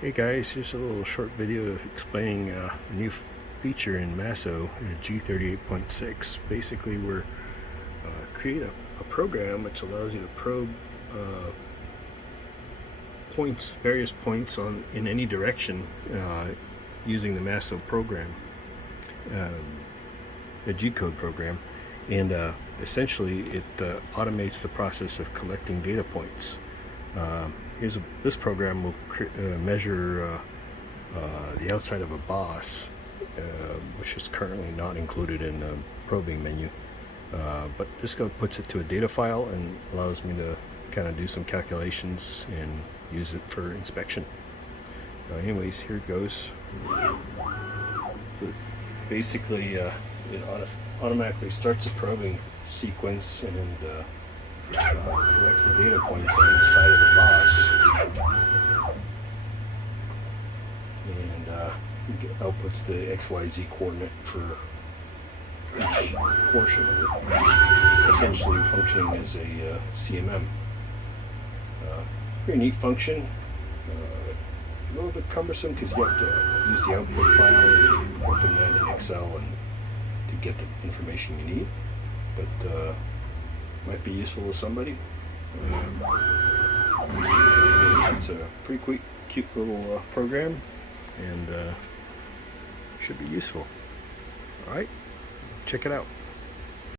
Hey guys, here's a little short video explaining a new feature in MASSO G38.6. Basically, we're create a program which allows you to probe various points in any direction using the MASSO program, the G-code program, and essentially it automates the process of collecting data points. This program will measure the outside of a boss, which is currently not included in the probing menu. But this puts it to a data file and allows me to kind of do some calculations and use it for inspection. Anyways, here it goes. So basically, it automatically starts a probing sequence and collects the data points on each side of the boss, and outputs the XYZ coordinate for each portion of it, essentially functioning as a CMM. Pretty neat function. A little bit cumbersome because you have to use the output file and open that in Excel and to get the information you need, but might be useful to somebody. It's a pretty cute little program, and should be useful. Alright, check it out.